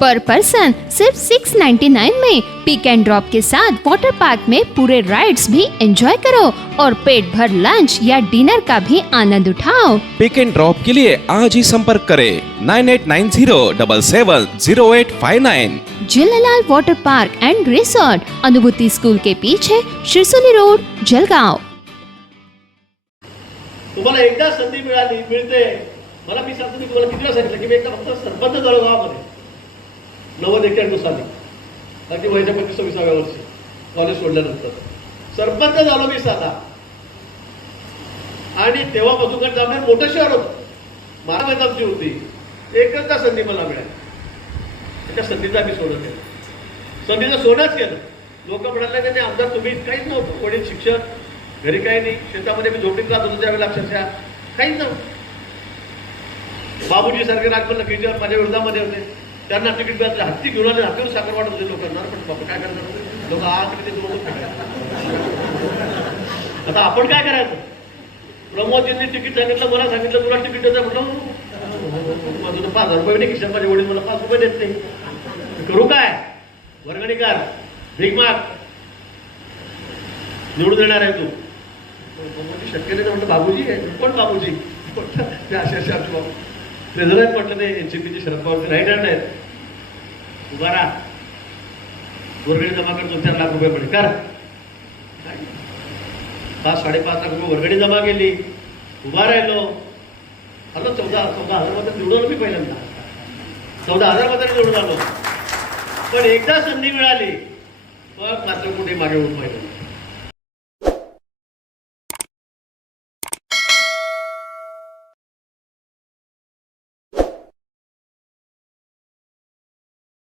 पर person सिर्फ़ 699 में पिक and drop के साथ वाटर पार्क में पूरे राइड्स भी एंजॉय करो और पेट भर लंच या डिनर का भी आनंद उठाओ। पिक एंड ड्रॉप के लिए आज ही संपर्क करें nine eight nine zero double seven zero eight five nine Jhulelal water park and resort Anubhuti school के पीछे शिरसोली रोड जलगांव। तुम्हाला एकदा संधी मिळाली मिळते. मला मी सांगतो मी तुम्हाला किती वेळा सांगितलं की मी एकदा फक्त सरपंच झालो गावामध्ये नव्वद एक्क्याण्णव साली. अगदी वयाच्या सव्वीसाव्या वर्षी. कॉलेज सोडल्यानंतर. सरपंच झालो मी साधा आणि तेव्हापासून कारण जामनेर मोठं शहर होतं. मला माहीत आमची होती एकचदा संधी मला मिळाली? त्या संधीचा मी सोडत केलं संधीचं सोडच केलं लोक म्हणाले की ते आमदार तुम्ही काहीच नव्हतं. वडील शिक्षक घरी काही नाही. शेतामध्ये मी झोपडीत राहत होतो त्यावेळेला अक्षरशः काहीच नव्हतं. बाबूजी सारखे राजमल केजरीवाल माझ्या विरोधामध्ये होते. त्यांना तिकीट मिळाले हत्ती घेऊन आले हत्तीवर साखर वाटत होते लोकांना. पण बाबा काय करणार? लोक आज ते दोन आता आपण काय करायचं? प्रमोदजींनी तिकीट सांगितलं मला सांगितलं तुला तिकीट देतं म्हटलं. माझं तर पाच हजार रुपये नाही किशन माझे वडील मला पाच रुपये देत नाही. करू काय? वर्गणीकार भीक माग निवडून देणार आहे तू. शक्य नाही म्हटलं बाबूजी आहे. कोण बाबूजी? ते असे असे बाबू. ट्रेझर म्हटलं ते एनसीपीचे शरद पवारचे राईट हँड आहेत. उभा राहा. वर्गणी जमा कर दोन चार लाख रुपये पडे कर. पाच साडेपाच लाख रुपये वर्गणी जमा केली. उभा राहिलो. आलो चौदा चौदा हजारमध्ये निवडून मी पहिल्यांदा. चौदा हजारमध्ये निवडून आलो. पण एकदा संधी मिळाली. पण मात्र कुठे मागे होऊन पाहिलं